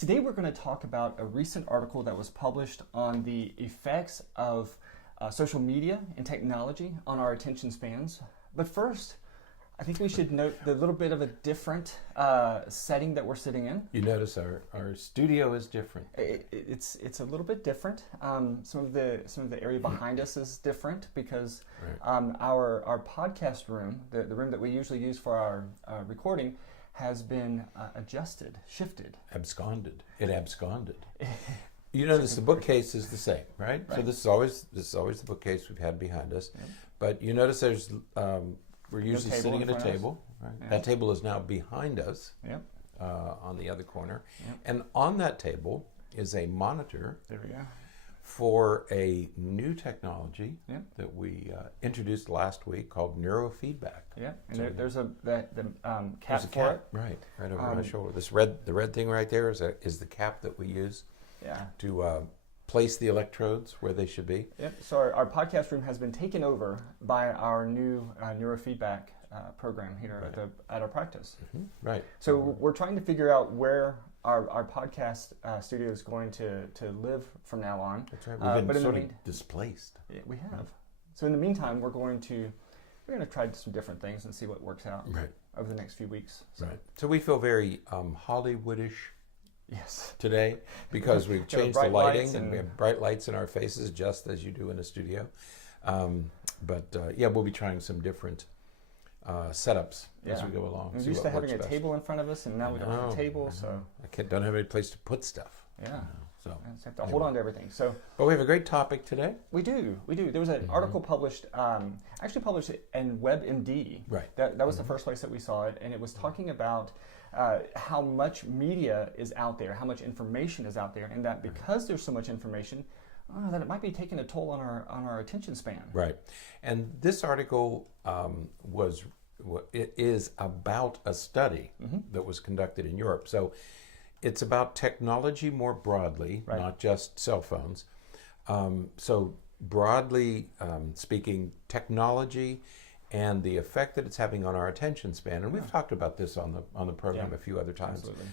Today we're going to talk about a recent article that was published on the effects of social media and technology on our attention spans. But first, I think we should note the little bit of a different setting that we're sitting in. You notice our studio is different. It's a little bit different. Some of the area behind us is different because our podcast room, the room that we usually use for our recording, has been adjusted, shifted. Absconded. It absconded. You notice the bookcase is the same, right? So this is always the bookcase we've had behind us. Yep. But you notice there's we're usually sitting at a table. Right? Yep. That table is now behind us. Yep. On the other corner. Yep. And on that table is a monitor. There we go. For a new technology that we introduced last week called neurofeedback. Yeah, and so there's a cap for it. Right over my shoulder. The red thing right there is the cap that we use to place the electrodes where they should be. Yep. So our podcast room has been taken over by our new neurofeedback program here at our practice. Mm-hmm. Right. So we're trying to figure out where our podcast studio is going to live from now on. That's right. We've been sort of displaced. We have. Right. So in the meantime, we're going to try some different things and see what works out over the next few weeks. So. Right. So we feel very Hollywoodish. Yes. Today, because we've changed the lighting and we have bright lights in our faces, just as you do in a studio. We'll be trying some different setups as we go along. We're used to having a table in front of us, and now we don't have a table, so I don't have any place to put stuff. Yeah. So I just have to hold on to everything. So, but we have a great topic today. We do. There was an article published, actually published in WebMD. Right. That was the first place that we saw it, and it was talking about how much media is out there, how much information is out there, and that because there's so much information, that it might be taking a toll on our attention span. Right. And this article is about a study that was conducted in Europe. So it's about technology more broadly, not just cell phones. So broadly speaking, technology and the effect that it's having on our attention span. And we've talked about this on the program a few other times. Absolutely.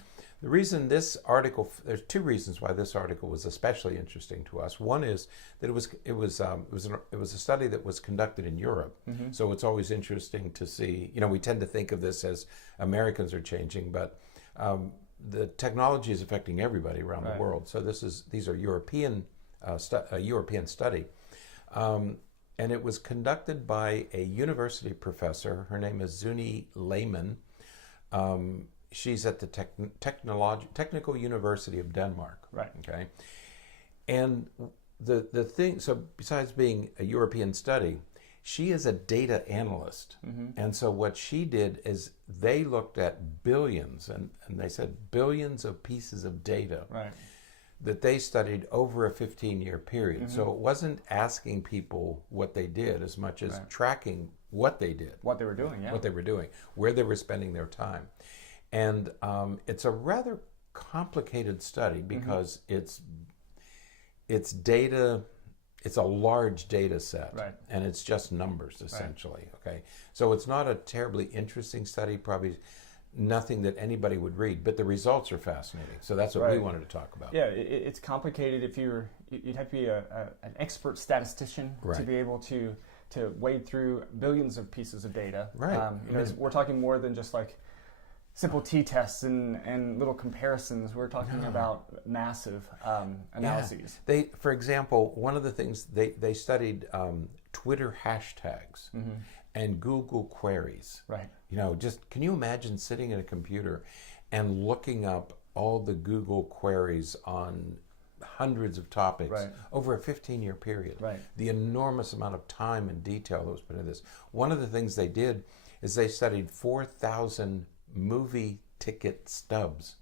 The reason this article, there's two reasons why this article was especially interesting to us. One is that it was a study that was conducted in Europe. Mm-hmm. So it's always interesting to see. We tend to think of this as Americans are changing, but the technology is affecting everybody around the world. So these are European study. And it was conducted by a university professor. Her name is Zuni Lehmann. She's at the Technical University of Denmark. Right. Okay. And the thing, so besides being a European study, she is a data analyst. Mm-hmm. And so what she did is they looked at billions, and they said billions of pieces of data. Right. That they studied over a 15-year period. Mm-hmm. So it wasn't asking people what they did as much as tracking what they did. What they were doing, What they were doing, where they were spending their time. And it's a rather complicated study because it's data, it's a large data set. Right. And it's just numbers, essentially. Right. Okay. So it's not a terribly interesting study, probably nothing that anybody would read, but the results are fascinating. So that's what we wanted to talk about. Yeah, it's complicated. You'd have to be an expert statistician to be able to wade through billions of pieces of data. Right. We're talking more than just like simple t-tests and little comparisons. We're talking about massive analyses. Yeah. For example, one of the things they studied Twitter hashtags and Google queries. Right. Just can you imagine sitting at a computer and looking up all the Google queries on hundreds of topics over a 15-year period? Right. The enormous amount of time and detail that was put into this. One of the things they did is they studied 4,000 movie ticket stubs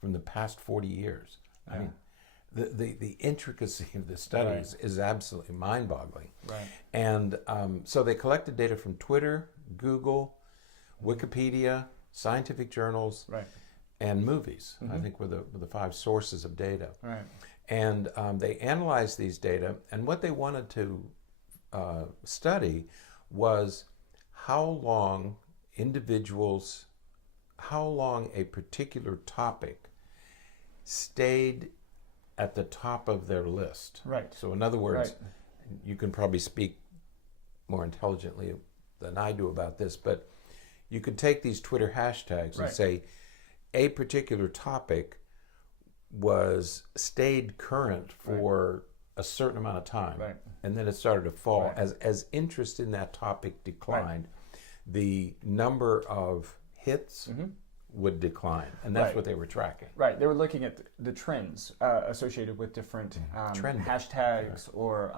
from the past 40 years. I mean, the intricacy of the studies is absolutely mind-boggling. Right. And so they collected data from Twitter, Google, Wikipedia, scientific journals, and movies. I think were the 5 sources of data. Right. And they analyzed these data, and what they wanted to study was how long a particular topic stayed at the top of their list. Right. So in other words, you can probably speak more intelligently than I do about this, but you could take these Twitter hashtags and say a particular topic stayed current for a certain amount of time, and then it started to fall. As interest in that topic declined, the number of hits would decline, and that's what they were tracking. Right, they were looking at the trends associated with different hashtags or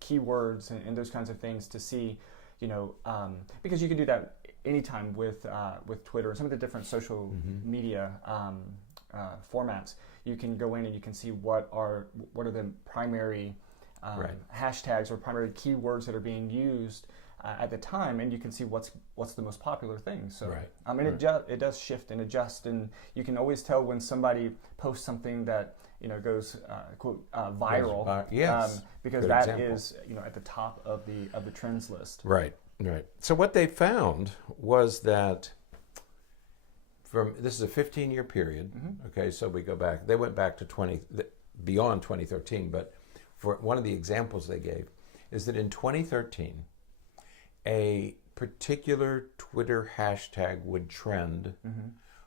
keywords and those kinds of things to see, because you can do that anytime with Twitter and some of the different social media formats. You can go in and you can see what are the primary hashtags or primary keywords that are being used at the time, and you can see what's the most popular thing. So it does shift and adjust, and you can always tell when somebody posts something that goes quote viral. Because that example is at the top of the trends list. Right. So what they found was that this is a 15-year period. Okay, so they went back to beyond 2013, but for one of the examples they gave is that in 2013, a particular Twitter hashtag would trend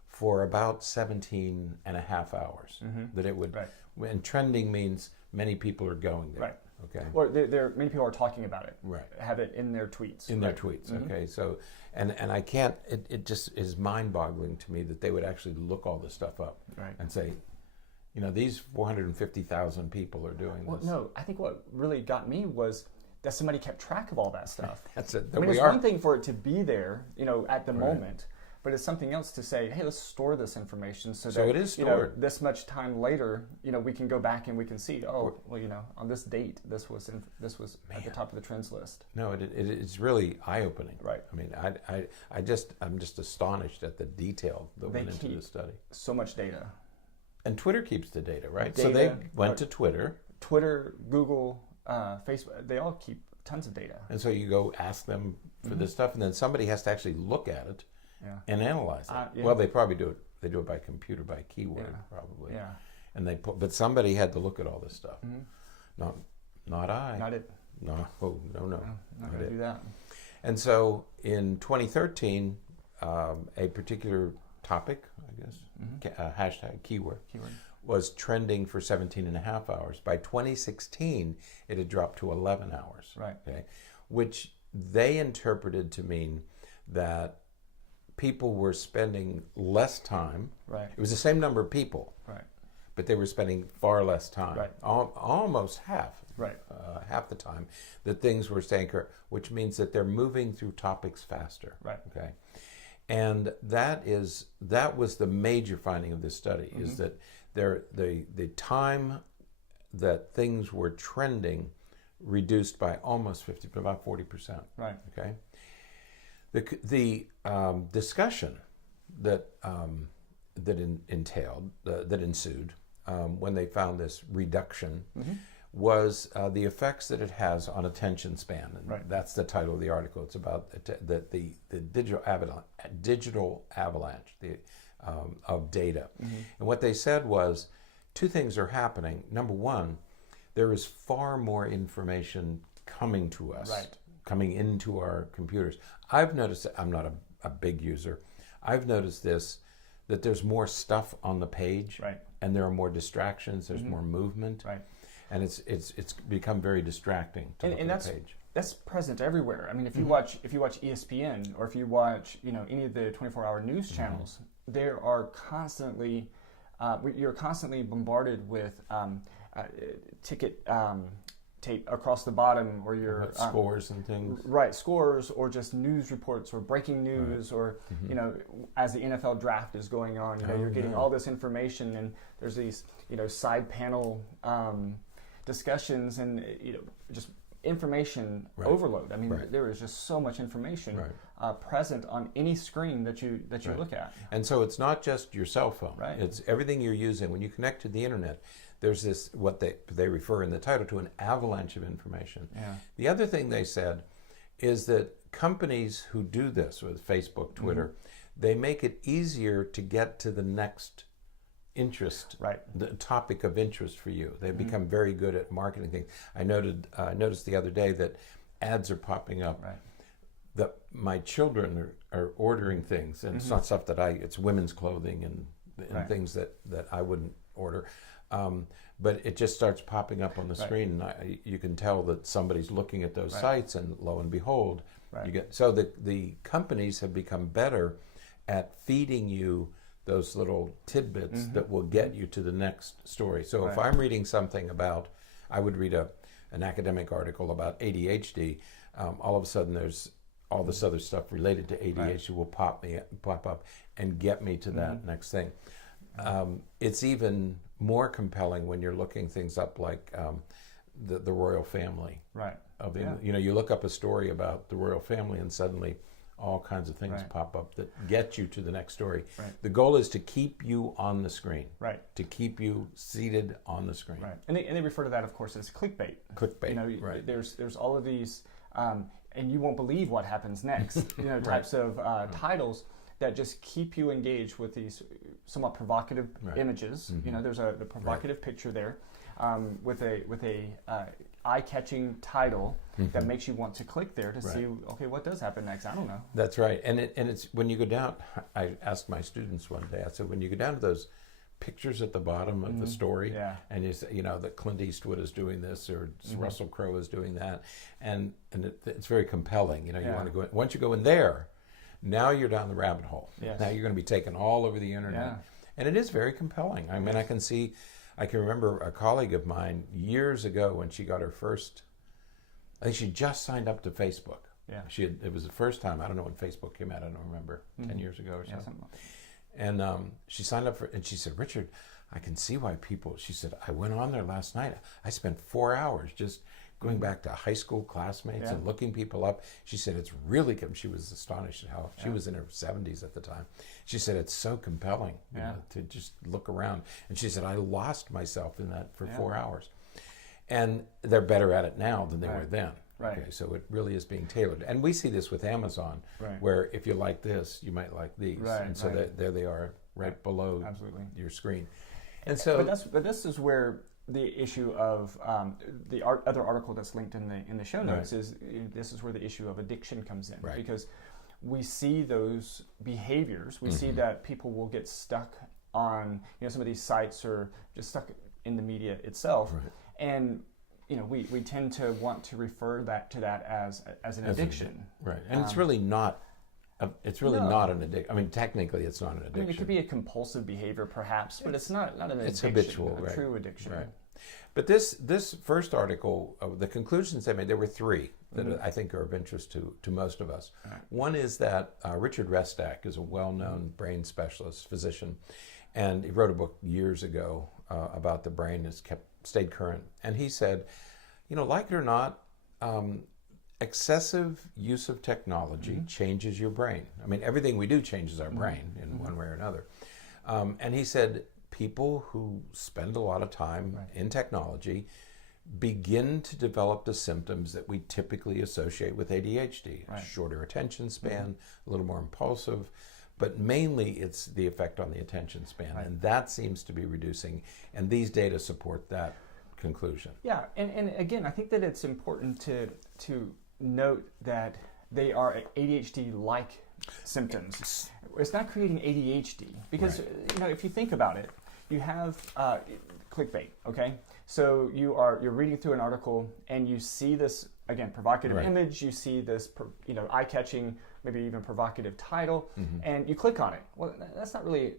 for about 17 and a half hours. That it would, and trending means many people are going there. Okay. Or many people are talking about it. Have it in their tweets. Their tweets. Okay. So, and I can't. It just is mind-boggling to me that they would actually look all this stuff up and say, these 450,000 people are doing this. Well, no, I think what really got me was that somebody kept track of all that stuff. That's it. It's one thing for it to be there, at the moment, but it's something else to say, hey, let's store this information so that it is stored. This much time later, we can go back and we can see, on this date, this was at the top of the trends list. No, it's really eye-opening. Right. I mean, I'm just astonished at the detail that went into the study. So much data. And Twitter keeps the data, right? So they went to Twitter. Twitter, Google, Facebook, they all keep tons of data. And so you go ask them for this stuff, and then somebody has to actually look at it and analyze it. Well, they probably do it. They do it by computer, by keyword, probably. Yeah. And but somebody had to look at all this stuff. Not I. Not it. No. Not going to do that. And so in 2013, a particular topic, I guess, hashtag keyword, was trending for 17 and a half hours. By 2016, it had dropped to 11 hours. Okay, which they interpreted to mean that people were spending less time. It was the same number of people, but they were spending far less time, almost half, half the time, that things were staying current, which means that they're moving through topics faster. Okay, and that was the major finding of this study, is that the time that things were trending reduced by almost 50, about 40%. Okay. The discussion that ensued when they found this reduction was the effects that it has on attention span, and that's the title of the article. It's about the digital avalanche of data. And what they said was, two things are happening. Number one, there is far more information coming to us, coming into our computers. I've noticed that, I'm not a big user, I've noticed this, that there's more stuff on the page, and there are more distractions, there's more movement, and it's become very distracting to look at the page. That's present everywhere. I mean, if you watch ESPN, or if you watch any of the 24-hour news channels, there are constantly you're constantly bombarded with ticket tape across the bottom, or your scores and things. Scores, or just news reports, or breaking news, or as the NFL draft is going on, you're getting all this information, and there's these side panel discussions, and just information overload. I mean, there is just so much information present on any screen that you look at. And so it's not just your cell phone. It's everything you're using. When you connect to the internet, there's this, what they refer in the title to, an avalanche of information. The other thing they said is that companies who do this with Facebook, Twitter, they make it easier to get to the next interest, Right. the topic of interest for you. They've become very good at marketing things. I noticed the other day that ads are popping up. Right. That my children are ordering things, and it's not stuff that it's women's clothing and Right. things that I wouldn't order. But it just starts popping up on the screen, and you can tell that somebody's looking at those sites, and lo and behold, you get. So the companies have become better at feeding you those little tidbits that will get you to the next story. So if I'm reading something about, I would read an academic article about ADHD. All of a sudden, there's all this other stuff related to ADHD will pop up and get me to that next thing. It's even more compelling when you're looking things up like the royal family. Right. You look up a story about the royal family, and suddenly all kinds of things pop up that get you to the next story. Right. The goal is to keep you on the screen. Right. To keep you seated on the screen. Right. And they refer to that, of course, as clickbait. Clickbait. There's all of these, and you won't believe what happens next. Types of titles that just keep you engaged with these somewhat provocative images. There's a provocative picture there with a eye-catching title that makes you want to click there to see, okay, what does happen next? I don't know. That's right. And it's when you go down, I asked my students one day, I said, when you go down to those pictures at the bottom of the story, and you say, that Clint Eastwood is doing this, or Russell Crowe is doing that, and it's very compelling. You want to go in. Once you go in there, now you're down the rabbit hole. Yes. Now you're going to be taken all over the internet. And it is very compelling. I mean, I can remember a colleague of mine years ago when she got her first, I think she just signed up to Facebook. Yeah. It was the first time, I don't know when Facebook came out, I don't remember, 10 years ago or something. And she signed up and she said, Richard, I can see why she said, I went on there last night. I spent 4 hours just going back to high school classmates and looking people up. She said, it's really good. She was astonished at how she was in her 70s at the time. She said, it's so compelling to just look around. And she said, I lost myself in that for 4 hours. And they're better at it now than they were then. Right. Okay, so it really is being tailored. And we see this with Amazon, where if you like this, you might like these. Right, and so there they are right below your screen. And so, but this is where the issue of the other article that's linked in the show notes is this is where the issue of addiction comes in, because we see those behaviors. We see that people will get stuck on some of these sites, or just stuck in the media itself, and we tend to want to refer to that as an addiction, right? And it's really not. It's really not an addiction. I mean, technically, it's not an addiction. I mean, it could be a compulsive behavior, perhaps, but it's not an addiction. It's habitual, a true addiction. Right. But this first article, the conclusions they made, there were three that I think are of interest to most of us. Right. One is that Richard Restak is a well-known brain specialist, physician, and he wrote a book years ago about the brain. Has stayed current, and he said, like it or not, excessive use of technology changes your brain. I mean, everything we do changes our brain in one way or another. And he said, people who spend a lot of time in technology begin to develop the symptoms that we typically associate with ADHD. Shorter attention span, a little more impulsive, but mainly it's the effect on the attention span. And that seems to be reducing, and these data support that conclusion. Yeah, and again, I think that it's important to note that they are ADHD-like symptoms. It's not creating ADHD, because if you think about it, you have clickbait. Okay, so you're reading through an article and you see this provocative image. You see this eye-catching, maybe even provocative title, and you click on it. Well, that's not really.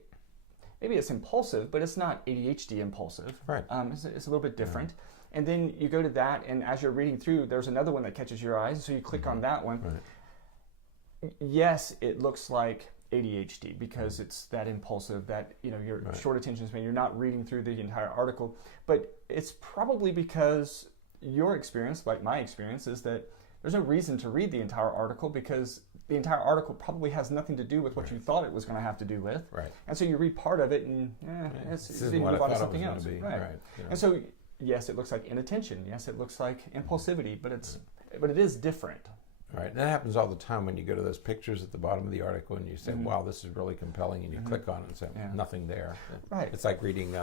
Maybe it's impulsive, but it's not ADHD impulsive. Right. It's a little bit different. And then you go to that, and as you're reading through, there's another one that catches your eyes, so you click on that one. Right. Yes, it looks like ADHD because it's that impulsive, that your short attention span. You're not reading through the entire article, but it's probably because your experience, like my experience, is that there's no reason to read the entire article, because the entire article probably has nothing to do with what you thought it was going to have to do with. Right. And so you read part of it and then move on to something else. Right. And so, yes, it looks like inattention. Yes, it looks like impulsivity, but it is different. Right. That happens all the time when you go to those pictures at the bottom of the article and you say, wow, this is really compelling, and you click on it and say, nothing there. Right. It's like reading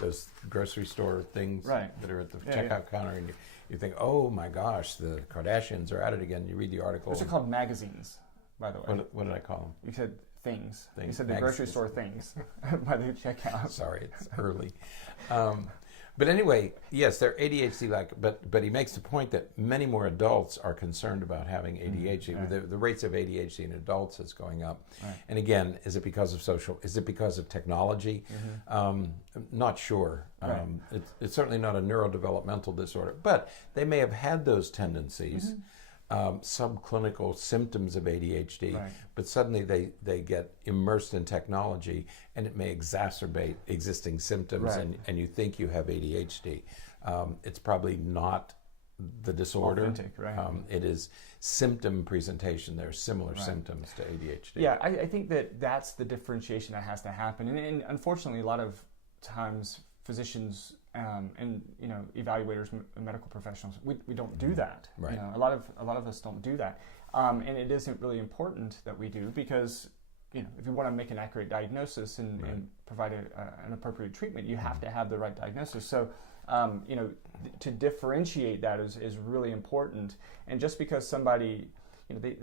those grocery store things that are at the checkout counter, and you think, oh my gosh, the Kardashians are at it again. You read the article. Those are called magazines, by the way. What did I call them? You said things. You said the magazines. grocery store things by the checkout. Sorry, it's early. But anyway, yes, they're ADHD-like, but he makes the point that many more adults are concerned about having ADHD. Right. The rates of ADHD in adults is going up. Right. And again, is it because of technology? Not sure. Right. It's certainly not a neurodevelopmental disorder, but they may have had those tendencies. Subclinical symptoms of ADHD, but suddenly they get immersed in technology and it may exacerbate existing symptoms, and you think you have ADHD. It's probably not the disorder. Authentic, right. It is symptom presentation. There are similar symptoms to ADHD. Yeah, I think that's the differentiation that has to happen. And unfortunately, a lot of times physicians and evaluators, medical professionals, we don't do that. Right. A lot of us don't do that, and it isn't really important that we do, because if you want to make an accurate diagnosis and provide an appropriate treatment, you have to have the right diagnosis. So to differentiate that is really important. And just because somebody,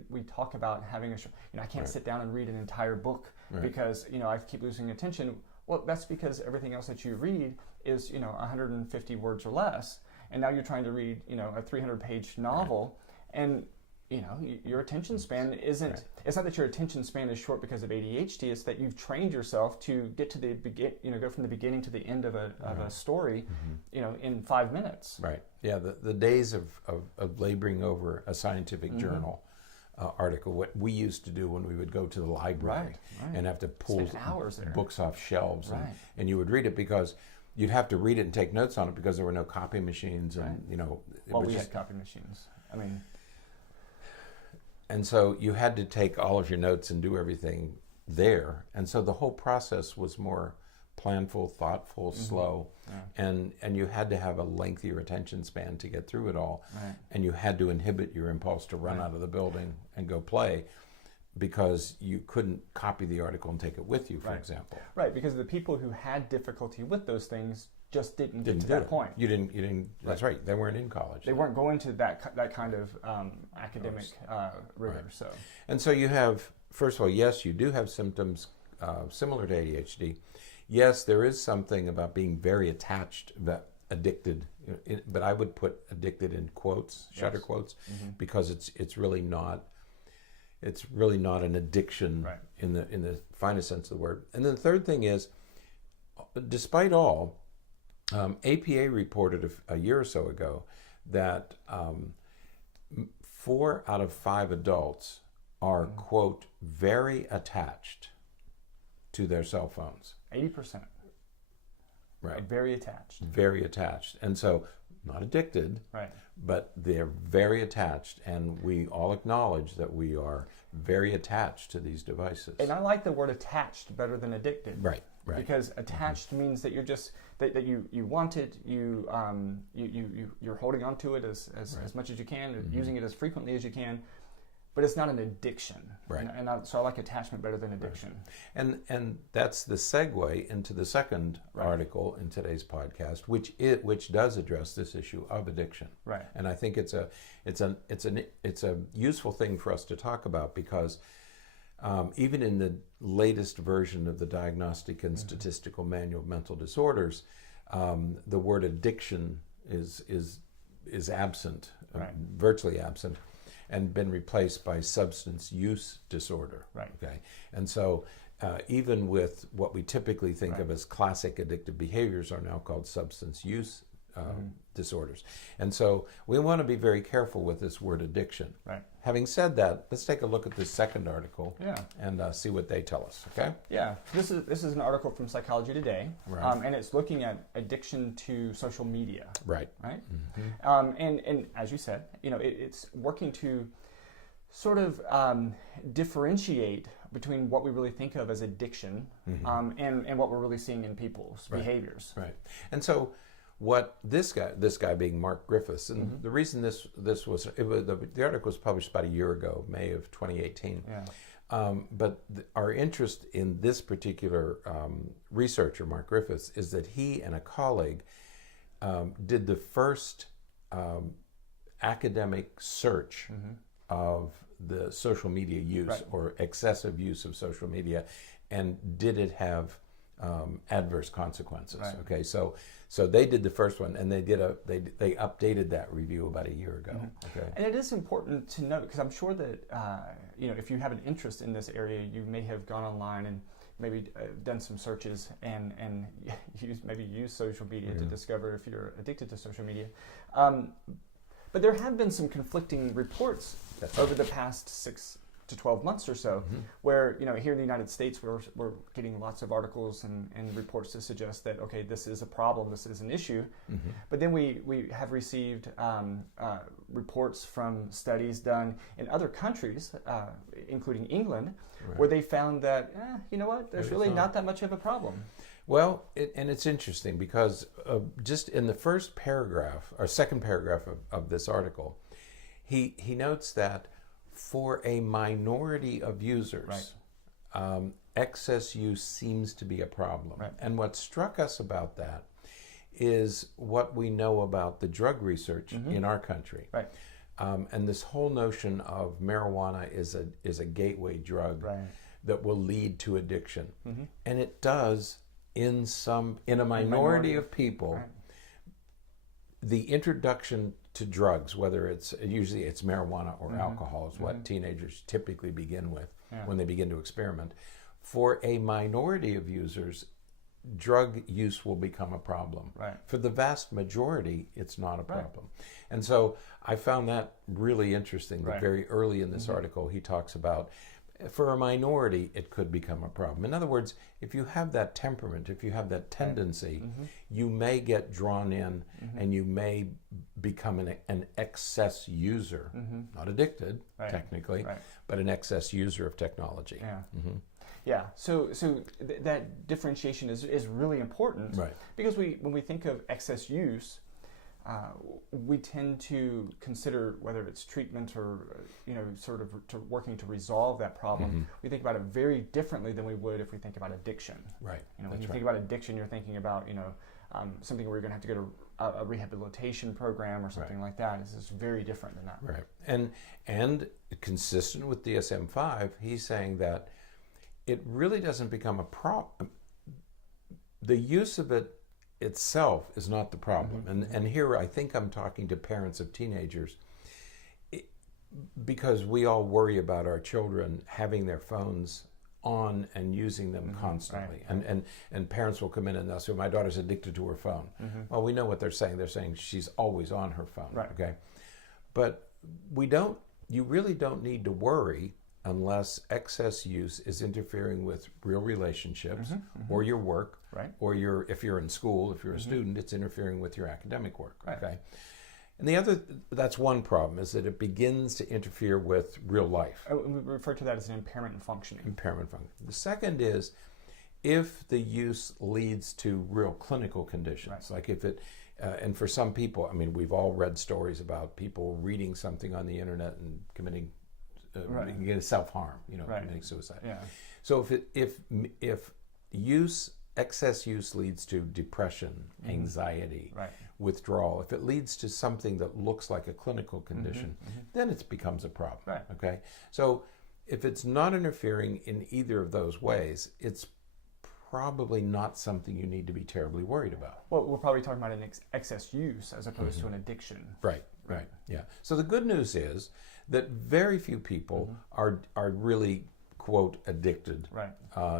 we talk about having I can't sit down and read an entire book because I keep losing attention. Well, that's because everything else that you read is 150 words or less, and now you're trying to read a 300-page novel, and your attention span isn't. It's not that your attention span is short because of ADHD. It's that you've trained yourself to get to the go from the beginning to the end of a story, in 5 minutes. Right. Yeah. The days of laboring over a scientific journal article, what we used to do when we would go to the library and have to pull books off shelves, and you would read it because you'd have to read it and take notes on it because there were no copy machines, and we had copy machines. And so you had to take all of your notes and do everything there, and so the whole process was more planful, thoughtful, slow, and you had to have a lengthier attention span to get through it all, and you had to inhibit your impulse to run out of the building and go play, because you couldn't copy the article and take it with you, for example. Right, because the people who had difficulty with those things just didn't get to that point. You didn't. That's right. They weren't in college. They weren't going to that kind of academic rigor. So, and so you have, first of all, yes, you do have symptoms similar to ADHD. Yes, there is something about being very attached, addicted, but I would put addicted in quotes, shutter quotes, because it's really not an addiction in the finest sense of the word. And then the third thing is, despite all, APA reported a year or so ago that 4 out of 5 adults are, quote, very attached to their cell phones. 80%. Right. Very attached. Very attached. And so, not addicted, but they're very attached, and we all acknowledge that we are very attached to these devices. And I like the word attached better than addicted. Right. Because attached means that you're just that you want it, you're holding on to it as much as you can, using it as frequently as you can. But it's not an addiction, so I like attachment better than addiction. And that's the segue into the second article in today's podcast, which does address this issue of addiction. Right. And I think it's a useful thing for us to talk about, because even in the latest version of the Diagnostic and Statistical Manual of Mental Disorders, the word addiction is absent, virtually absent, and been replaced by substance use disorder. Right. Okay. And so even with what we typically think of as classic addictive behaviors are now called substance use disorders. And so we want to be very careful with this word addiction. Right. Having said that, let's take a look at this second article and see what they tell us, okay? Yeah. This is an article from Psychology Today, and it's looking at addiction to social media. Right. Right? And as you said, it's working to sort of differentiate between what we really think of as addiction and what we're really seeing in people's behaviors. Right. And so what this guy being Mark Griffiths, and the reason the article was published about a year ago, May of 2018. Yeah. But our interest in this particular researcher, Mark Griffiths, is that he and a colleague did the first academic search of the social media use or excessive use of social media, and did it have adverse consequences? Right. Okay, so they did the first one, and they updated that review about a year ago. Okay, and it is important to note, because I'm sure that if you have an interest in this area, you may have gone online and maybe done some searches and use social media to discover if you're addicted to social media. But there have been some conflicting reports over the past 6 to 12 months or so, where here in the United States we're getting lots of articles and reports to suggest that, okay, this is a problem, this is an issue. But then we have received reports from studies done in other countries, including England, where they found that there's really not that much of a problem. Well, and it's interesting because just in the first paragraph or second paragraph of this article, he notes that for a minority of users, excess use seems to be a problem. Right. And what struck us about that is what we know about the drug research in our country. Right. And this whole notion of marijuana is a gateway drug that will lead to addiction. And it does in a minority of people. Right. The introduction to drugs, whether usually it's marijuana or alcohol, is what teenagers typically begin with when they begin to experiment. For a minority of users, drug use will become a problem. Right. For the vast majority, it's not a problem. And so I found that really interesting that very early in this article he talks about, for a minority, it could become a problem. In other words, if you have that temperament, if you have that tendency, you may get drawn in and you may become an excess user, not addicted, technically, but an excess user of technology. Yeah. Yeah, so that differentiation is really important, because when we think of excess use, we tend to consider whether it's treatment or sort of working to resolve that problem. We think about it very differently than we would if we think about addiction. Right. When you think about addiction, you're thinking about something where you're going to have to go to a rehabilitation program or something like that. This is very different than that. Right. And consistent with DSM-5, he's saying that it really doesn't become a problem. The use of it itself is not the problem. And here I think I'm talking to parents of teenagers, because we all worry about our children having their phones on and using them constantly. And parents will come in and they'll say, my daughter's addicted to her phone. Well, we know what they're saying. They're saying she's always on her phone. Okay. But you really don't need to worry unless excess use is interfering with real relationships or your work, or if you're in school, if you're a student, it's interfering with your academic work. Okay. And that's one problem, is that it begins to interfere with real life. We refer to that as an impairment in functioning. The second is if the use leads to real clinical conditions, like if it, and for some people, I mean, we've all read stories about people reading something on the internet and committing self-harm, committing suicide. Yeah. So if excess use leads to depression, anxiety, withdrawal, if it leads to something that looks like a clinical condition, then it becomes a problem. Right. Okay. So if it's not interfering in either of those ways, it's probably not something you need to be terribly worried about. Well, we're probably talking about an excess use as opposed to an addiction. Right. Yeah. So the good news is that very few people are really, quote, addicted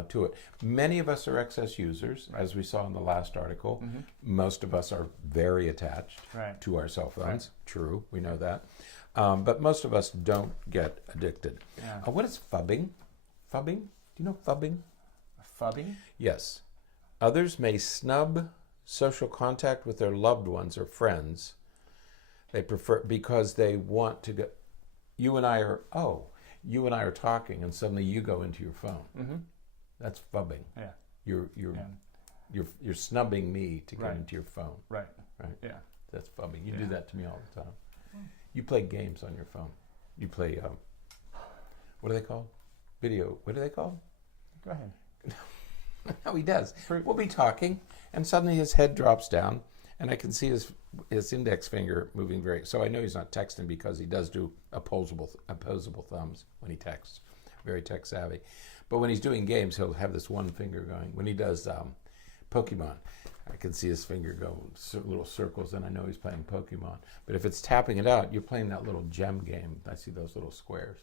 to it. Many of us are excess users, as we saw in the last article. Most of us are very attached to our cell phones. True, we know that. But most of us don't get addicted. Yeah. What is phubbing? Phubbing? Do you know phubbing? Phubbing? Yes. Others may snub social contact with their loved ones or friends. They prefer, because they want to go. You and I are talking, and suddenly you go into your phone. That's phubbing. Yeah. You're snubbing me to get into your phone. Right. right? Yeah. That's phubbing. You do that to me all the time. You play games on your phone. You play, what are they called? Video. What are they called? Go ahead. No, he does. We'll be talking, and suddenly his head drops down, and I can see his index finger moving very. So I know he's not texting because he does do opposable thumbs when he texts. Very tech savvy. But when he's doing games, he'll have this one finger going. When he does Pokemon, I can see his finger go little circles, and I know he's playing Pokemon. But if it's tapping it out, you're playing that little gem game. I see those little squares,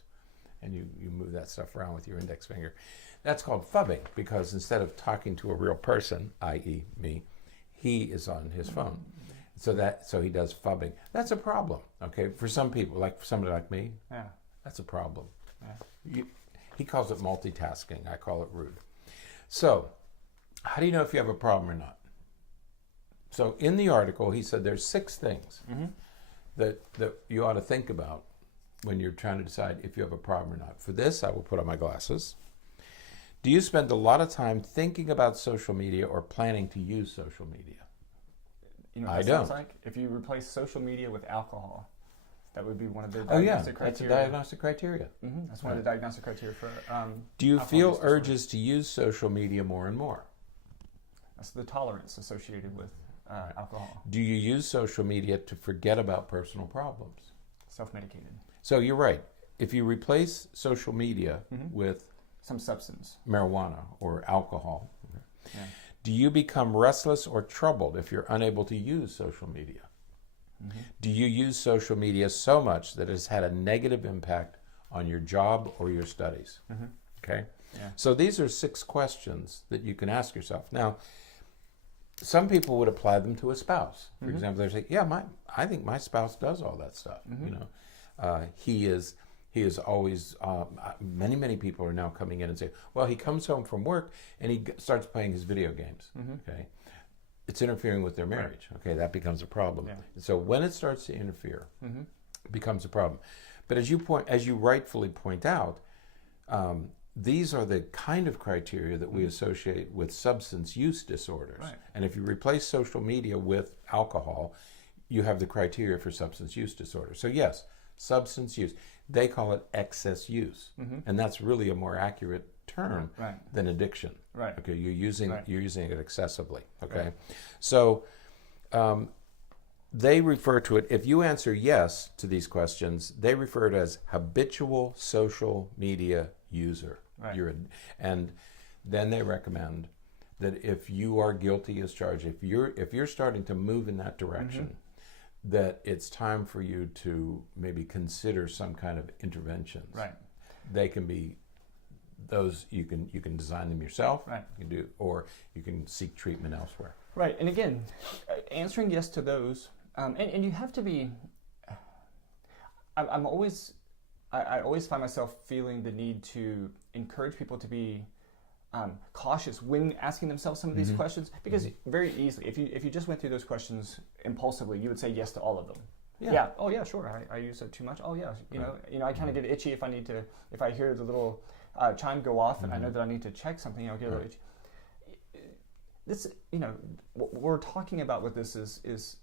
and you move that stuff around with your index finger. That's called phubbing, because instead of talking to a real person, i.e. me, he is on his phone. So he does phubbing. That's a problem, okay? For some people, like somebody like me, that's a problem. Yeah. He calls it multitasking. I call it rude. So how do you know if you have a problem or not? So in the article, he said there's 6 things that you ought to think about when you're trying to decide if you have a problem or not. For this, I will put on my glasses. Do you spend a lot of time thinking about social media or planning to use social media? You know what that sounds like? If you replace social media with alcohol, that would be one of the diagnostic criteria. That's a diagnostic criteria. That's one of the diagnostic criteria for Do you feel urges to use social media more and more? That's the tolerance associated with alcohol. Do you use social media to forget about personal problems? Self-medicated. So you're right. If you replace social media with some substance, marijuana or alcohol, do you become restless or troubled if you're unable to use social media? Do you use social media so much that it has had a negative impact on your job or your studies? Okay? Yeah. So these are 6 questions that you can ask yourself. Now, some people would apply them to a spouse. For example, they say, I think my spouse does all that stuff. You know, he is always, many people are now coming in and say, well, he comes home from work and he starts playing his video games. Okay. It's interfering with their marriage. Okay, that becomes a problem. Yeah. So when it starts to interfere, it becomes a problem. But as you rightfully point out, these are the kind of criteria that we associate with substance use disorders. Right. And if you replace social media with alcohol, you have the criteria for substance use disorder. So yes, substance use. They call it excess use, and that's really a more accurate term than addiction. Right. Okay, you're using it excessively. Okay, right. So they refer to it. If you answer yes to these questions, they refer to it as habitual social media user. Right. And then they recommend that if you are guilty as charged, if you're starting to move in that direction, that it's time for you to maybe consider some kind of interventions. Right. They can be those you can design them yourself. Right. You can do, or you can seek treatment elsewhere. Right. And again, answering yes to those, and you have to be. I always find myself feeling the need to encourage people to be cautious when asking themselves some of these questions, because very easily, if you just went through those questions impulsively, you would say yes to all of them. Yeah. Oh yeah, sure. I use it too much. Oh yeah. You know, I kind of get itchy if I hear the little chime go off and I know that I need to check something. I'll get a little itchy. This, what we're talking about with this is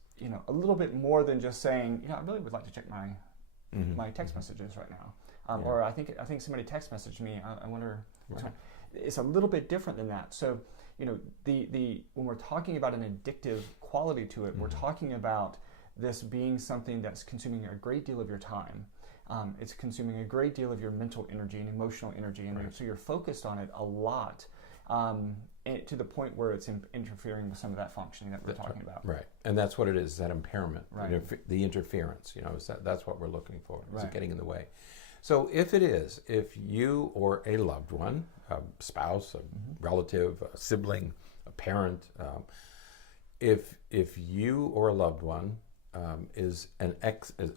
a little bit more than just saying, I really would like to check my text messages right now, or I think somebody text messaged me. I wonder. It's a little bit different than that. So, the when we're talking about an addictive quality to it, we're talking about this being something that's consuming a great deal of your time. It's consuming a great deal of your mental energy and emotional energy, and so you're focused on it a lot, to the point where it's interfering with some of that functioning that we're talking about. Right, and that's what it is, that impairment, the interference. That's what we're looking for. Is it getting in the way? So if you or a loved one, a spouse, a relative, a sibling, a parent, if you or a loved one is a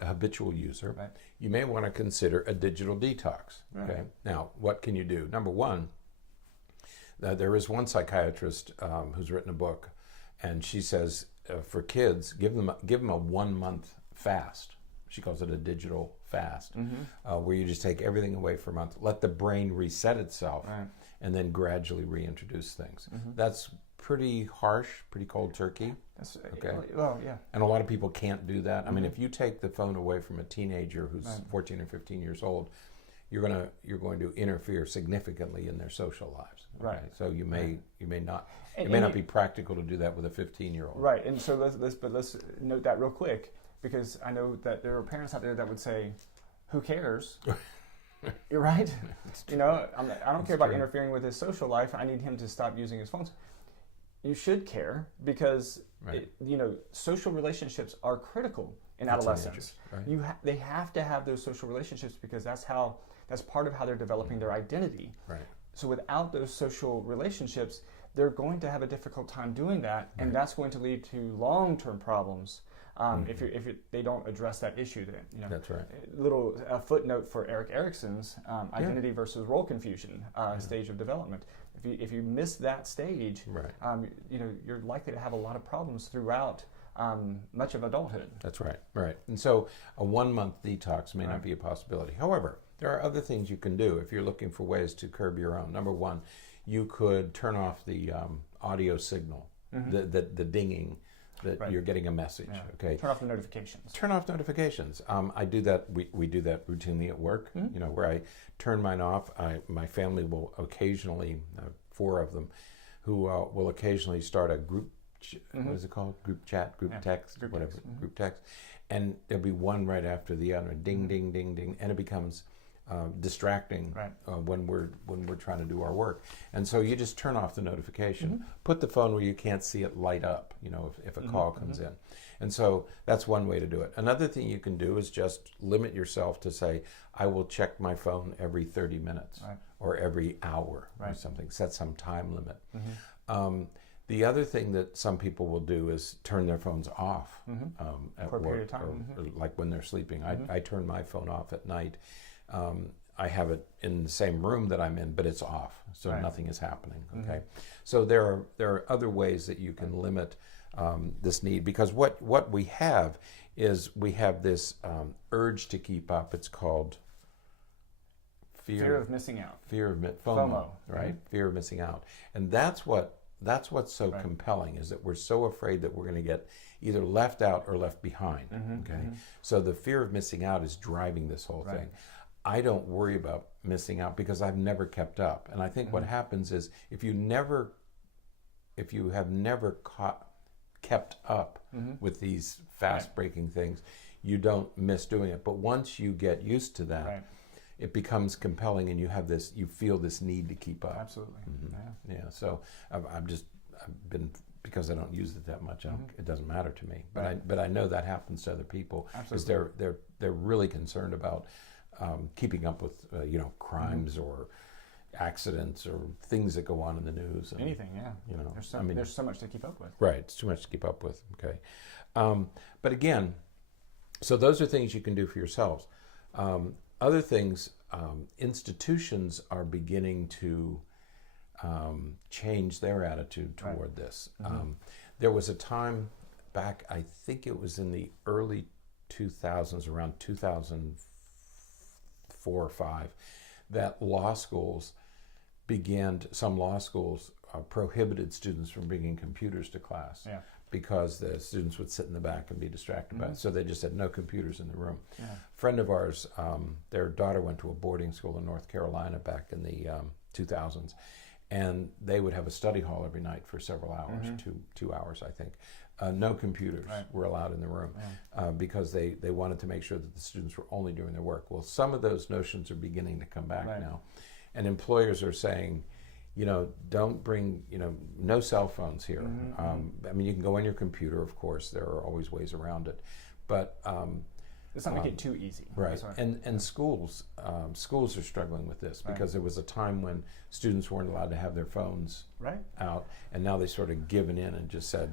habitual user, you may want to consider a digital detox. Right. Okay. Now, what can you do? Number one, there is one psychiatrist who's written a book, and she says for kids, give them a 1 month fast. She calls it a digital fast, where you just take everything away for a month, let the brain reset itself, and then gradually reintroduce things. That's pretty harsh, pretty cold turkey. That's, okay. Well, yeah. And a lot of people can't do that. I mean, if you take the phone away from a teenager who's 14 or 15 years old, you're going to interfere significantly in their social lives. Okay? Right. So you may not And, it may not be practical to do that with a 15-year-old. Right. And so let's note that real quick, because I know that there are parents out there that would say, "Who cares?" You're right. You know, I don't care about interfering with his social life. I need him to stop using his phones. You should care, because social relationships are critical in adolescence. Right. They have to have those social relationships, because that's part of how they're developing their identity. Right. So without those social relationships, they're going to have a difficult time doing that, and that's going to lead to long-term problems if they don't address that issue. Then, that's right. A footnote for Erik Erikson's identity versus role confusion stage of development. If you miss that stage, you're likely to have a lot of problems throughout much of adulthood. That's right. Right. And so a 1-month detox may not be a possibility. However, there are other things you can do if you're looking for ways to curb your own. Number one, you could turn off the audio signal, the dinging that you're getting a message. Yeah. Okay. Turn off the notifications. Turn off notifications. I do that. We do that routinely at work. Where I turn mine off. My family will occasionally, 4 of them, who will occasionally start a group. What is it called? Group chat, group text, whatever. Text. Group text, and there'll be one right after the other. Ding, ding, ding, ding, and it becomes distracting when we're trying to do our work. And so you just turn off the notification. Put the phone where you can't see it light up, if a call comes in. And so that's one way to do it. Another thing you can do is just limit yourself to say, I will check my phone every 30 minutes or every hour or something. Set some time limit. The other thing that some people will do is turn their phones off at for a work, period of time. or like when they're sleeping. I turn my phone off at night. I have it in the same room that I'm in, but it's off, so nothing is happening. Okay, so there are other ways that you can limit this need, because what we have is we have this urge to keep up. It's called fear of missing out. Fear of FOMO, right? Fear of missing out, and that's what's so compelling, is that we're so afraid that we're going to get either left out or left behind. So the fear of missing out is driving this whole thing. I don't worry about missing out because I've never kept up. And I think what happens is if you have never kept up with these fast breaking things, you don't miss doing it. But once you get used to that, it becomes compelling, and you feel this need to keep up. Absolutely. Yeah. So I've been, because I don't use it that much, it doesn't matter to me. But I know that happens to other people, because they're really concerned about keeping up with crimes or accidents or things that go on in the news. And, anything, there's so much to keep up with. Right, it's too much to keep up with. Okay, but again, so those are things you can do for yourselves. Other things, institutions are beginning to change their attitude toward this. There was a time back, I think it was in the early 2000s, around 2004 or 5, that some law schools prohibited students from bringing computers to class because the students would sit in the back and be distracted by it. So they just had no computers in the room. A friend of ours, their daughter went to a boarding school in North Carolina back in the 2000s, and they would have a study hall every night for several hours, 2 hours, I think. No computers were allowed in the room because they wanted to make sure that the students were only doing their work. Well, some of those notions are beginning to come back now. And employers are saying, don't bring, no cell phones here. I mean, you can go on your computer, of course. There are always ways around it. But let's not make it too easy. Right. And schools are struggling with this because there was a time when students weren't allowed to have their phones out. And now they've sort of given in and just said,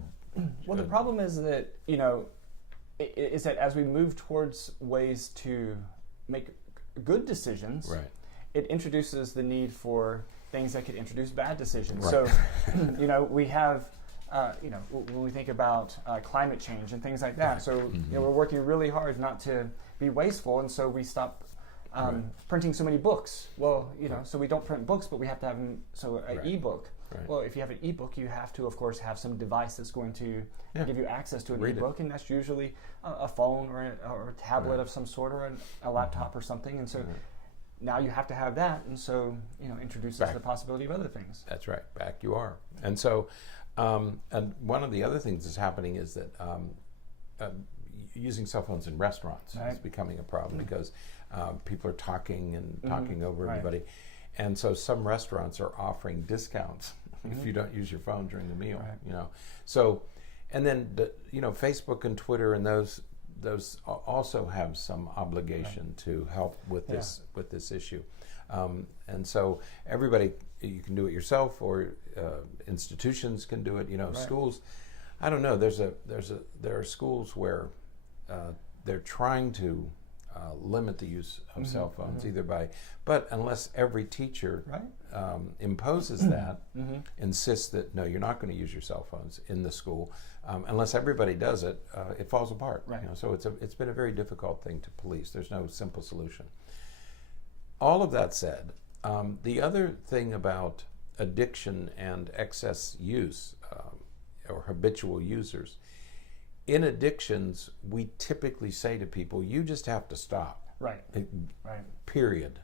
well, the problem is that, is that as we move towards ways to make good decisions, it introduces the need for things that could introduce bad decisions. So, we have, when we think about climate change and things like that, so, we're working really hard not to be wasteful, and so we stop printing so many books. Well, so we don't print books, but we have to have an e-book. Right. Well, if you have an ebook, you have to, of course, have some device that's going to give you access to an Read ebook, and that's usually a phone or a tablet of some sort, or a laptop or something. And so now you have to have that, and so introduces the possibility of other things. That's right. Back you are. And so, and one of the other things that's happening is that using cell phones in restaurants is becoming a problem because people are talking and talking over everybody. And so some restaurants are offering discounts if you don't use your phone during the meal. So, and then Facebook and Twitter and those also have some obligation to help with this issue. And so everybody, you can do it yourself, or institutions can do it. Schools. I don't know. There are schools where they're trying to limit the use of cell phones, but unless every teacher imposes that, insists that no, you're not going to use your cell phones in the school, unless everybody does it, it falls apart. So it's been a very difficult thing to police. There's no simple solution. All of that said, the other thing about addiction and excess use, or habitual users, in addictions, we typically say to people, you just have to stop. Period.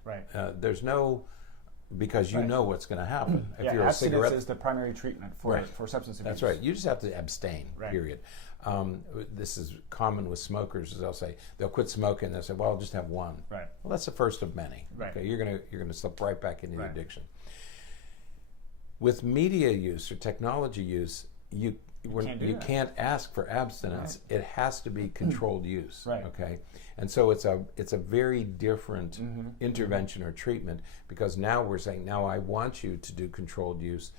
There's no, because you know what's going to happen. If you're a cigarette, abstinence is the primary treatment for substance abuse. That's right. You just have to abstain. Period. This is common with smokers. As they'll quit smoking. They'll say, "Well, I'll just have one." Well, that's the first of many. Okay, you're gonna slip right back into the addiction. With media use or technology use, you can't ask for abstinence. It has to be controlled use. Okay, and so it's a very different intervention or treatment, because now we're saying, now I want you to do controlled use,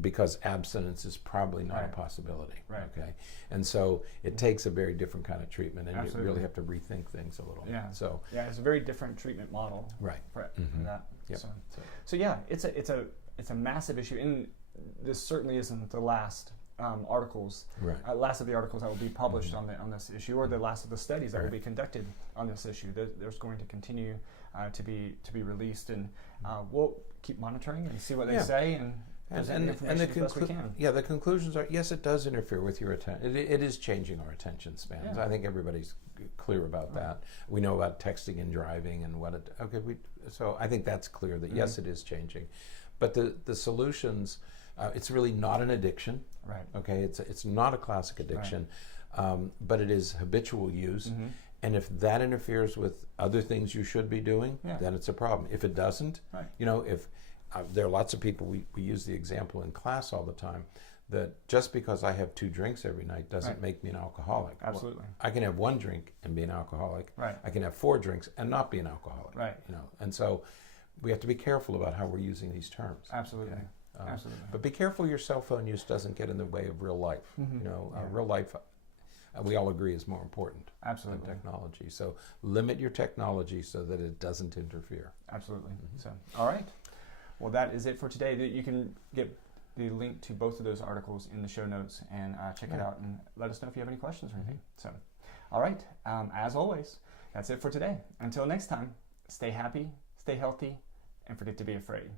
because abstinence is probably not a possibility. Okay, and so it takes a very different kind of treatment, and you really have to rethink things a little. So it's a very different treatment model. For that. So it's a massive issue, and this certainly isn't the last articles, last of the articles that will be published on this issue, or the last of the studies that will be conducted on this issue. There's going to continue to be released, and we'll keep monitoring and see what they say, and the conclusions are, yes, it does interfere with your attention. It is changing our attention spans. I think everybody's clear about that. We know about texting and driving and so I think that's clear that yes, it is changing. But the solutions, it's really not an addiction. Okay, it's not a classic addiction, but it is habitual use. And if that interferes with other things you should be doing, then it's a problem. If it doesn't, if there are lots of people, we use the example in class all the time, that just because I have 2 drinks every night doesn't make me an alcoholic. Absolutely. Well, I can have 1 drink and be an alcoholic. I can have 4 drinks and not be an alcoholic. And so we have to be careful about how we're using these terms. Absolutely. Absolutely. But be careful your cell phone use doesn't get in the way of real life. Real life, we all agree, is more important than technology. So limit your technology so that it doesn't interfere. Absolutely. So, all right. Well, that is it for today. You can get the link to both of those articles in the show notes, and check it out, and let us know if you have any questions or anything. So, all right. As always, that's it for today. Until next time, stay happy, stay healthy, and forget to be afraid.